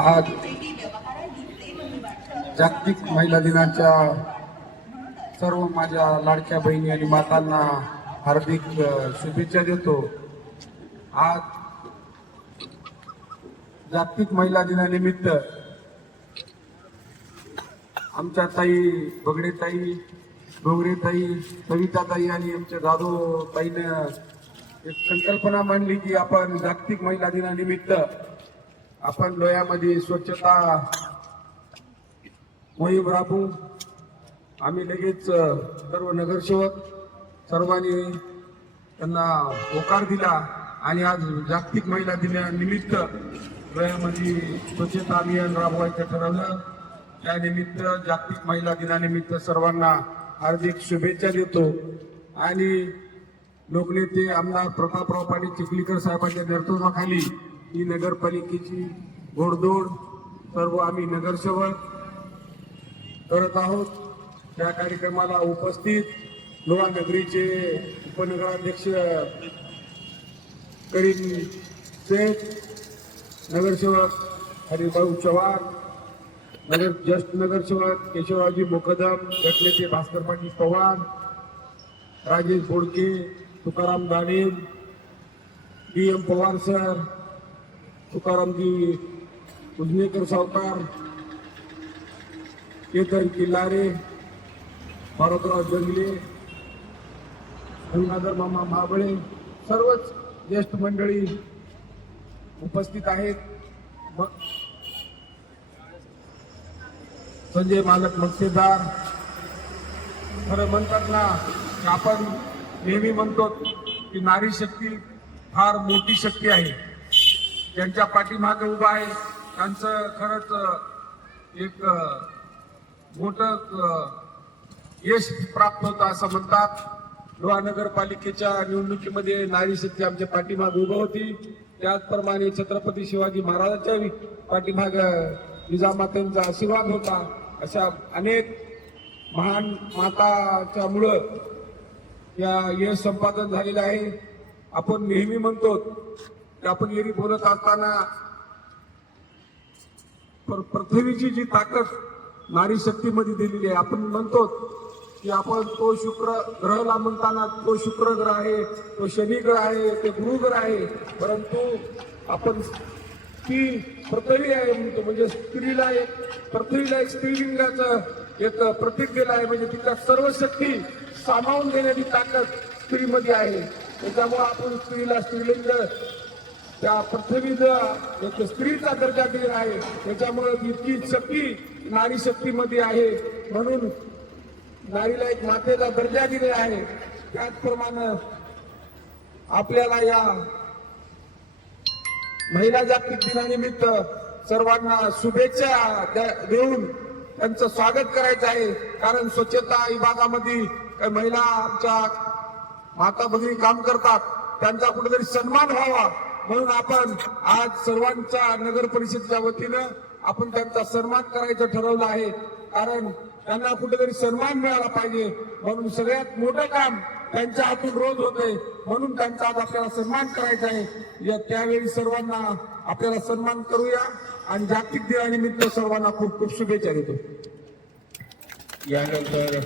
आज जागतिक महिला दिनाच्या सर्व माझ्या लाडक्या बहिणी आणि मातांना हार्दिक शुभेच्छा देतो। आज जागतिक महिला दिनानिमित्त आमच्या ताई बगडेताई, गौरीताई, सविताताई आणि आमच्या दादूताईने एक संकल्पना मांडली की आपण जागतिक महिला दिनानिमित्त आपण लोह्यामध्ये स्वच्छता मोहीम राबवू। आम्ही लगेच सर्व नगरसेवक सर्वांनी त्यांना होकार दिला आणि आज जागतिक महिला दिनानिमित्त लोह्यामध्ये स्वच्छता अभियान राबवायचं ठरवलं। त्यानिमित्त जागतिक महिला दिनानिमित्त सर्वांना हार्दिक शुभेच्छा देतो आणि लोकनेते आमदार प्रतापराव पाटील चिखलीकर साहेबांच्या नेतृत्वाखाली ही नगरपालिकेची घोडदौड सर्व आम्ही नगरसेवक करत आहोत। त्या कार्यक्रमाला उपस्थित लोहा नगरीचे उपनगराध्यक्ष करीम शेख, नगरसेवक हरिभाऊ चव्हाण, ज्येष्ठ नगरसेवक केशवरावजी मोकदम, गटनेते भास्कर पाटील पवार, राजेश बोडके, तुकाराम दाणे, DM पवार सर, तुकारामजी उजनेकर सावकार, केतन किल्लारे, भारतराव जंगले, गंगाधर मामा महाबळे, सर्वच ज्येष्ठ मंडळी उपस्थित आहेत। संजय मालक मक्तेदार, खरं म्हणतात ना, आपण नेहमी म्हणतो की नारी शक्ती फार मोठी शक्ती आहे। ज्यांच्या पाठीमागे उभा आहे त्यांचं खरंच एक मोठं यश प्राप्त होतं असं म्हणतात। लोहा नगरपालिकेच्या निवडणुकीमध्ये नारी शक्ती आमच्या पाठीमागे उभं होती। त्याचप्रमाणे छत्रपती शिवाजी महाराजांच्या पाठीमाग जिजामातेंचा आशीर्वाद होता। अशा अनेक महान माताच्या मुळे या यश संपादन झालेलं आहे। आपण नेहमी म्हणतो की आपण एरी बोलत असताना पृथ्वीची जी ताकद नारी शक्तीमध्ये दिलेली आहे। आपण म्हणतो की आपण तो शुक्र ग्रहाला म्हणताना तो शुक्र ग्रह आहे, तो शनी ग्रह आहे, ते गुरु ग्रह आहे, परंतु आपण ती पृथ्वी आहे म्हणतो, म्हणजे स्त्रीला एक स्त्रीलिंगाचं एक प्रतीक दिलं आहे। म्हणजे तिच्या सर्व शक्ती सामावून घेण्याची ताकद स्त्रीमध्ये आहे। त्याच्यामुळे आपण स्त्रीला स्त्रीलिंग त्या पृथ्वीचा एक स्त्रीचा दर्जा दिला आहे। त्याच्यामुळे इतकी शक्ती नारी शक्तीमध्ये आहे, म्हणून नारीला एक मातेचा दर्जा दिलेला आहे। त्याचप्रमाणे आपल्याला या महिला जागतिक दिनानिमित्त सर्वांना शुभेच्छा देऊन त्यांचं स्वागत करायचं आहे। कारण स्वच्छता विभागामध्ये महिला आमच्या माता भगिनी काम करतात, त्यांचा कुठेतरी सन्मान व्हावा म्हणून आपण आज सर्वांच्या नगर परिषदेच्या वतीनं आपण त्यांचा सन्मान करायचं ठरवलं आहे। कारण त्यांना कुठेतरी सन्मान मिळाला पाहिजे, म्हणून सगळ्यात मोठं काम त्यांच्या हातून रोज होते, म्हणून त्यांचा आज आपल्याला सन्मान करायचा आहे। त्यावेळी सर्वांना आपल्याला सन्मान करूया आणि जागतिक दिनानिमित्त सर्वांना खूप खूप शुभेच्छा देतो। यानंतर